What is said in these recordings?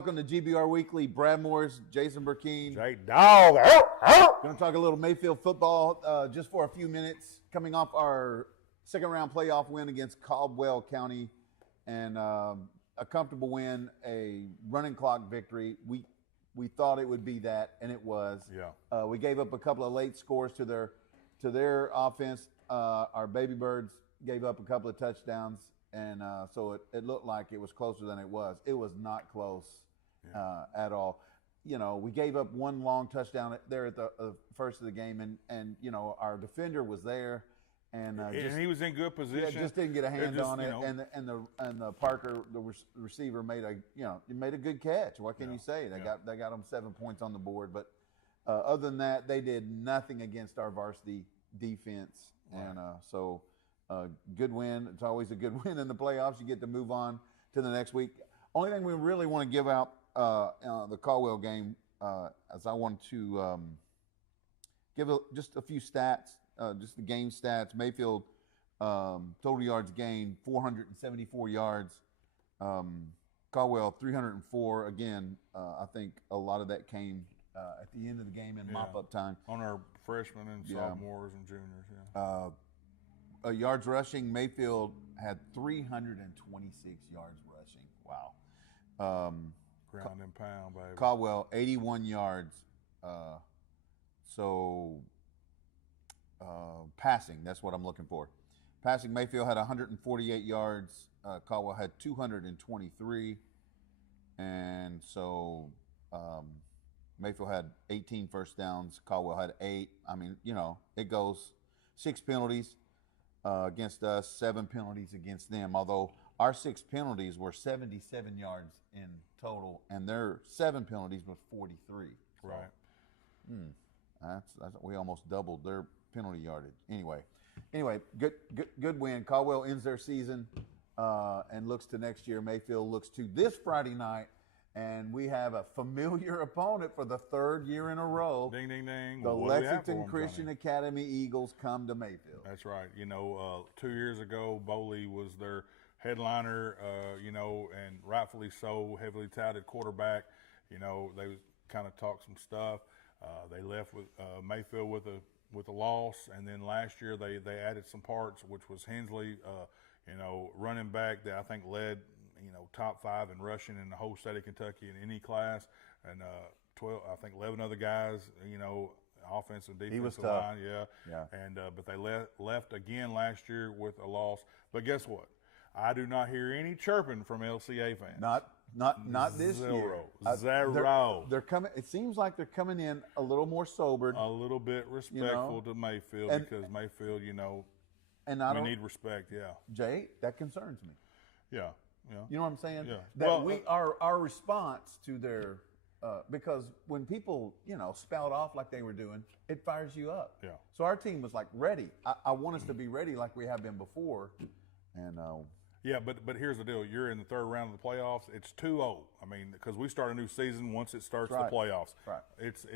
Welcome to GBR Weekly. Brad Morris, Jason Burkeen. Jake Dog. Going to talk a little Mayfield football just for a few minutes. Coming off our second round playoff win against Caldwell County, and a comfortable win, a running clock victory. We thought it would be that, and it was. Yeah. We gave up a couple of late scores to their offense. Our Baby Birds gave up a couple of touchdowns, and so it looked like it was closer than it was. It was not close at all. You know, we gave up one long touchdown there at the first of the game, and you know, our defender was there, and he was in good position. Yeah, just didn't get a hand on it, you know. and the Parker, the receiver, made a good catch. What can you say? They got them 7 points on the board, but other than that, they did nothing against our varsity defense, and so good win. It's always a good win in the playoffs. You get to move on to the next week. Only thing we really want to give out the Caldwell game, as I want to give just a few stats, just the game stats. Mayfield total yards gained 474 yards. Caldwell 304. Again, I think a lot of that came at the end of the game in mop-up time. On our freshmen and sophomores and juniors, yards rushing, Mayfield had 326 yards rushing. Wow. Ground and pound, baby. Caldwell, 81 yards. Passing, that's what I'm looking for. Passing, Mayfield had 148 yards. Caldwell had 223. And so Mayfield had 18 first downs. Caldwell had 8. I mean, you know, it goes 6 penalties against us, 7 penalties against them, although our 6 penalties were 77 yards in total, and their 7 penalties was 43. Right. That's we almost doubled their penalty yardage. Anyway, good win. Caldwell ends their season and looks to next year. Mayfield looks to this Friday night, and we have a familiar opponent for the 3rd year in a row. Ding, ding, ding. The Lexington Christian Academy Eagles come to Mayfield. That's right. You know, 2 years ago, Boley was their headliner, you know, and rightfully so, heavily touted quarterback. You know, they kind of talked some stuff. They left with Mayfield with a loss, and then last year they added some parts, which was Hensley, you know, running back that I think led, you know, top 5 in rushing in the whole state of Kentucky in any class, and 11 other guys, you know, offensive and defensive he was tough. line, yeah. And but they left again last year with a loss. But guess what? I do not hear any chirping from LCA fans. Not this year. Zero. They're coming. It seems like they're coming in a little more sobered, a little bit respectful to Mayfield, because Mayfield, you know, and we need respect. Yeah, Jay, that concerns me. Yeah. You know what I'm saying? Yeah. That our response to their because when people, you know, spout off like they were doing, it fires you up. Yeah. So our team was like ready. I want us to be ready like we have been before, and. Yeah, but here's the deal. You're in the 3rd round of the playoffs. It's 2-0. I mean, because we start a new season once it starts the playoffs. Right. It's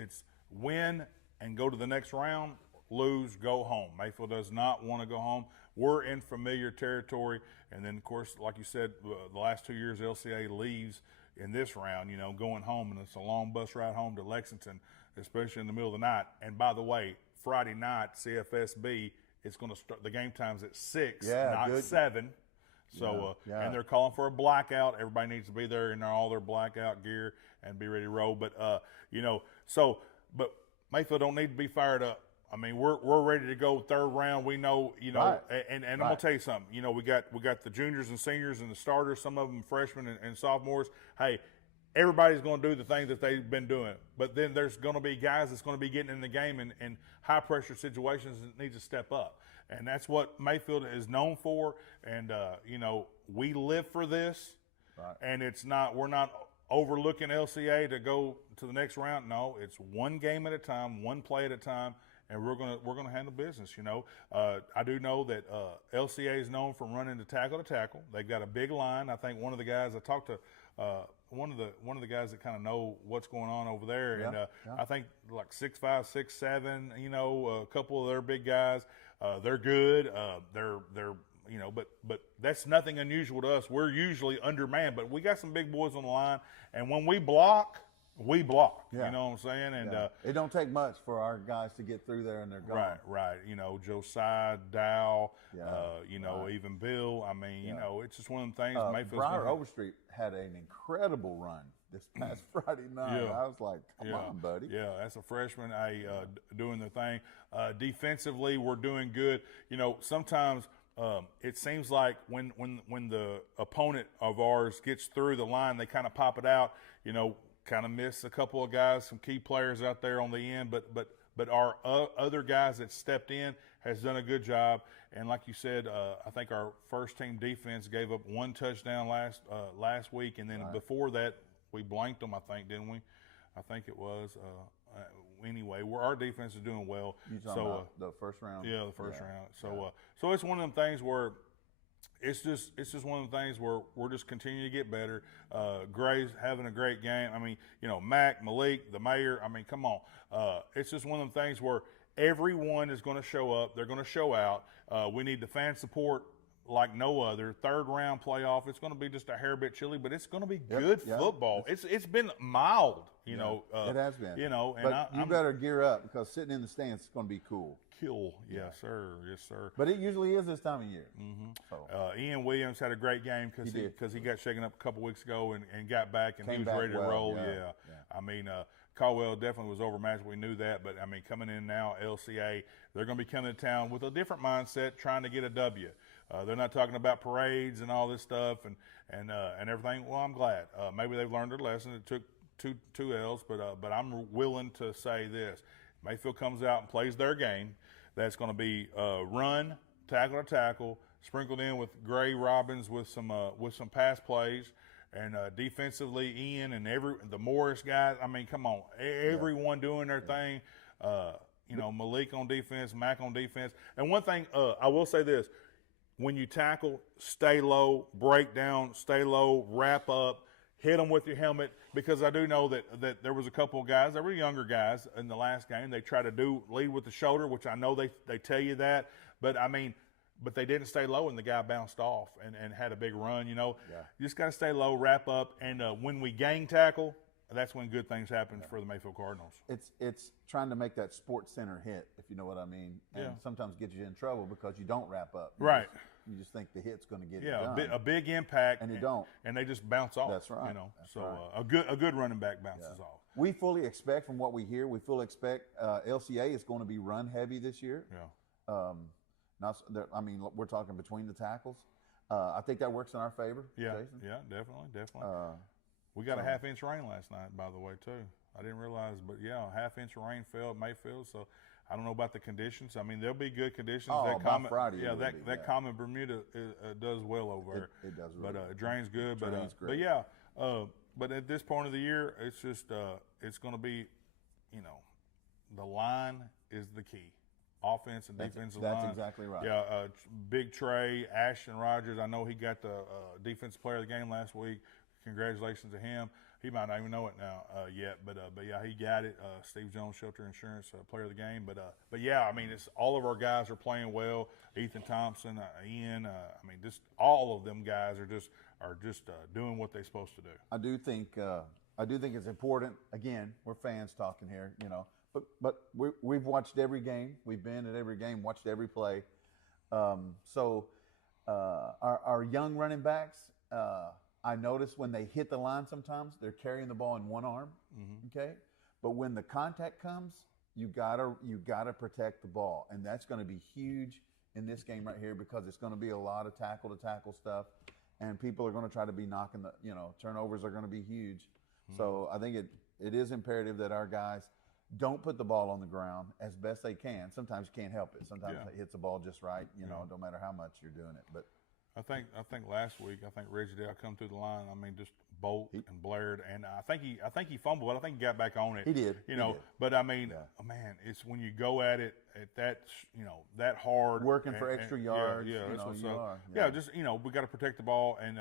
win and go to the next round, lose, go home. Mayfield does not want to go home. We're in familiar territory. And then, of course, like you said, the last 2 years, LCA leaves in this round, you know, going home. And it's a long bus ride home to Lexington, especially in the middle of the night. And by the way, Friday night, CFSB, it's going to start. The game time's at 6, not 7. So, and they're calling for a blackout. Everybody needs to be there in all their blackout gear and be ready to roll. But, you know, but Mayfield don't need to be fired up. I mean, we're ready to go 3rd round. We know, you know, and I'm going to tell you something. You know, we got the juniors and seniors and the starters, some of them freshmen and sophomores. Hey, everybody's going to do the thing that they've been doing. But then there's going to be guys that's going to be getting in the game in high-pressure situations that need to step up. And that's what Mayfield is known for. And, you know, we live for this. Right. And we're not overlooking LCA to go to the next round. No, it's one game at a time, one play at a time, and we're gonna handle business. You know, I do know that LCA is known for running to tackle. They've got a big line. I think one of the guys I talked to, one of the guys that kind of know what's going on over there, and I think like 6'5", 6'7", you know, a couple of their big guys. They're good. They're but that's nothing unusual to us. We're usually undermanned, but we got some big boys on the line, and when we block. We block, Yeah. You know what I'm saying? And it don't take much for our guys to get through there, and they're gone. right. Josiah, Dow, right. even Bill. I mean, it's just one of them things. Mayfield's Briar Overstreet had an incredible run this past Friday night. Yeah. I was like, come on, buddy. Yeah, that's a freshman doing the thing. Defensively, we're doing good. Sometimes it seems like when the opponent of ours gets through the line, they kind of pop it out. Kind of miss a couple of guys, some key players out there on the end, but our other guys that stepped in has done a good job. And like you said, I think our first team defense gave up one touchdown last week, and then before that we blanked them. I think, didn't we? I think it was. Anyway, our defense is doing well. You talking about the first round? Yeah, the first round. So it's one of them things where. It's just one of the things where we're just continuing to get better. Gray's having a great game. I mean, Mac, Malik, the mayor. I mean, come on. It's just one of them things where everyone is going to show up. They're going to show out. We need the fan support like no other. Third round playoff. It's going to be just a hair bit chilly, but it's going to be good football. It's been mild. It has been. And you better gear up because sitting in the stands is going to be cool. Yes, sir. But it usually is this time of year. Mm-hmm. So. Ian Williams had a great game because he got shaken up a couple weeks ago and got back and he was ready to roll. Yeah. I mean, Caldwell definitely was overmatched. We knew that, but I mean, coming in now, LCA, they're going to be coming to town with a different mindset, trying to get a W. They're not talking about parades and all this stuff and everything. Well, I'm glad. Maybe they've learned their lesson. It took two L's, but I'm willing to say this: Mayfield comes out and plays their game. That's going to be run, tackle to tackle, sprinkled in with Gray Robbins with some pass plays, and defensively Ian and the Morris guys. I mean, come on, everyone doing their thing. Malik on defense, Mac on defense. And one thing I will say this: when you tackle, stay low, break down, stay low, wrap up. Hit them with your helmet, because I do know that there was a couple of guys, there were younger guys in the last game. They try to lead with the shoulder, which I know they tell you that, but they didn't stay low and the guy bounced off and had a big run. You just got to stay low, wrap up, and when we gang tackle, that's when good things happen for the Mayfield Cardinals. It's trying to make that sports center hit, if you know what I mean, and sometimes get you in trouble because you don't wrap up. You just think the hit's going to get it done. A big impact, and you don't, and they just bounce off. That's right. A good running back bounces off. We fully expect, from what we hear, LCA is going to be run heavy this year. We're talking between the tackles. I think that works in our favor. Jason. Definitely. We got a half-inch rain last night, by the way, too. I didn't realize, but a half-inch of rain fell at Mayfield, so I don't know about the conditions. I mean, there'll be good conditions. By Friday. That common Bermuda does well over there. It does really well. It drains good. Great. But at this point of the year, it's just it's going to be, the line is the key. Offense and defensive line. That's exactly right. Big Trey, Ashton Rogers. I know he got the defensive player of the game last week. Congratulations to him. He might not even know it now yet, but he got it. Steve Jones, Shelter Insurance, player of the game. But I mean, it's all of our guys are playing well. Ethan Thompson, Ian. Just all of them guys are just doing what they're supposed to do. I do think it's important. Again, we're fans talking here, but we've watched every game. We've been at every game, watched every play. So our young running backs. I notice when they hit the line sometimes, they're carrying the ball in one arm, okay? But when the contact comes, you gotta protect the ball. And that's going to be huge in this game right here, because it's going to be a lot of tackle-to-tackle stuff, and people are going to try to be knocking turnovers are going to be huge. So I think it is imperative that our guys don't put the ball on the ground as best they can. Sometimes you can't help it. Sometimes it hits the ball just right, no matter how much you're doing it. But I think last week, Reggie Dale come through the line. Just bolt and blared, and I think he fumbled, but I think he got back on it. He did. But man, it's when you go at it at that that hard, working for extra yards. Just we got to protect the ball, and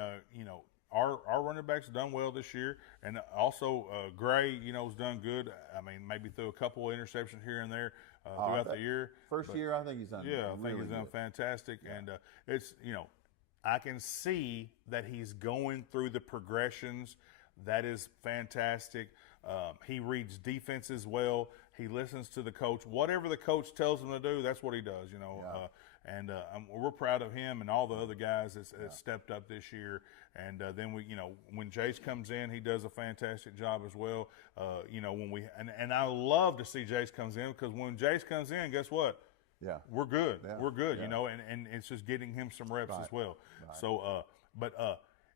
our running backs done well this year, and also Gray, has done good. I mean, maybe threw a couple of interceptions here and there throughout the year. First year, I think he's done. Yeah, I think really he's done good. fantastic, and it's I can see that he's going through the progressions. That is fantastic. He reads defenses well. He listens to the coach. Whatever the coach tells him to do, that's what he does. And we're proud of him and all the other guys that stepped up this year. And then when Jace comes in, he does a fantastic job as well. When we and I love to see Jace comes in, because when Jace comes in, guess what? Yeah, we're good. Yeah. We're good. Yeah. And it's just getting him some reps as well. Right. So,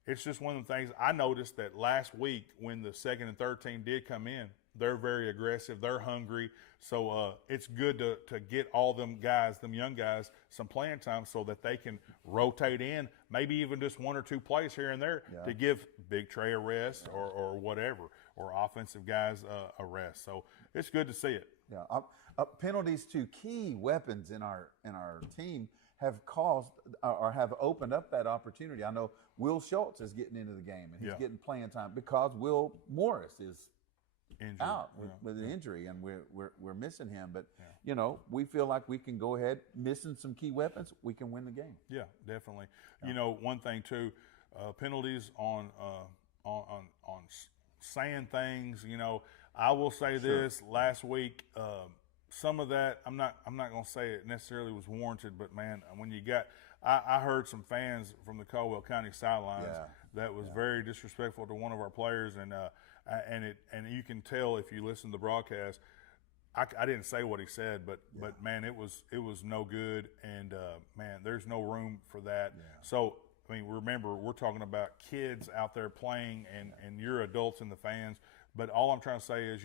it's just one of the things I noticed that last week when the second and third team did come in, they're very aggressive. They're hungry. So it's good to get all them guys, them young guys, some playing time so that they can rotate in, maybe even just one or two plays here and there to give Big Trey a rest or whatever, or offensive guys a rest. So it's good to see it. Yeah, penalties to key weapons in our team have caused or have opened up that opportunity. I know Will Schultz is getting into the game and he's getting playing time because Will Morris is Injured. out with an injury, and we're missing him. But we feel like we can go ahead, missing some key weapons, we can win the game. Yeah, definitely. One thing too, penalties on saying things. I will say this: last week, some of that I'm not going to say it necessarily was warranted, but man, when you got, I heard some fans from the Caldwell County sidelines that was very disrespectful to one of our players, and you can tell if you listen to the broadcast. I didn't say what he said, but man, it was no good, and man, there's no room for that. Yeah. So I mean, remember, we're talking about kids out there playing, and you're adults in the fans. But all I'm trying to say is,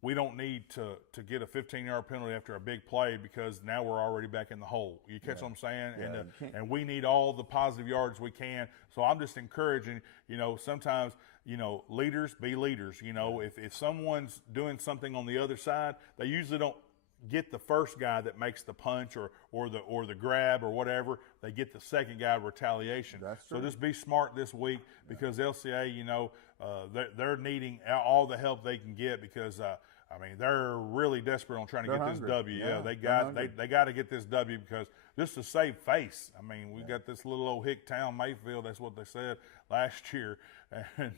we don't need to get a 15-yard penalty after a big play, because now we're already back in the hole. You catch what I'm saying? Yeah, and we need all the positive yards we can. So I'm just encouraging, sometimes, leaders be leaders. If someone's doing something on the other side, they usually don't get the first guy that makes the punch or the grab or whatever. They get the second guy retaliation. That's true. So just be smart this week, because LCA, they're needing all the help they can get, because they're really desperate on trying to get hungry. this W. Yeah, they got to get this W, because just to save face. We got this little old hick town, Mayfield. That's what they said last year, and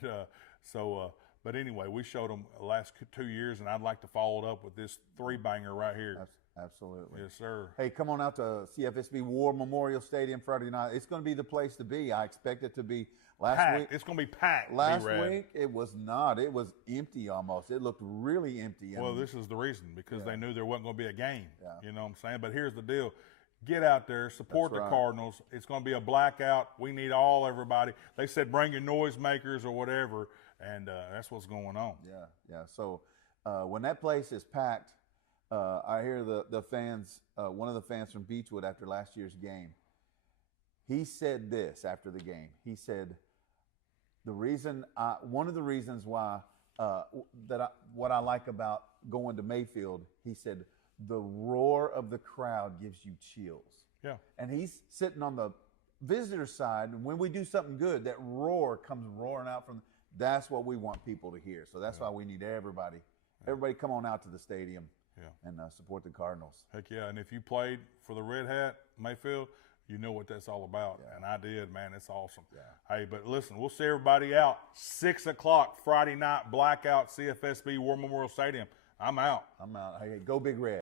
but anyway, we showed them the last 2 years, and I'd like to follow it up with this 3-banger right here. Absolutely. Yes, sir. Hey, come on out to CFSB War Memorial Stadium Friday night. It's going to be the place to be. I expect it to be. Packed. Week, it's going to be packed. Last week, it was not. It was empty almost. It looked really empty. Well, this is the reason, because they knew there wasn't going to be a game. Yeah. You know what I'm saying? But here's the deal. Get out there, support the Cardinals. It's going to be a blackout. We need everybody. They said bring your noisemakers or whatever, and that's what's going on. Yeah. So when that place is packed, I hear the fans, one of the fans from Beechwood after last year's game, he said this after the game. He said, one of the reasons why what I like about going to Mayfield, he said, the roar of the crowd gives you chills. Yeah. And he's sitting on the visitor side, and when we do something good, that roar comes roaring out from. That's what we want people to hear. So that's why we need everybody. Everybody come on out to the stadium and support the Cardinals. Heck yeah. And if you played for the Red Hat, Mayfield, you know what that's all about. And I did, man. It's awesome. Yeah. Hey, but listen, we'll see everybody out 6 o'clock Friday night, blackout, CFSB War Memorial Stadium. I'm out. Hey, go Big Red.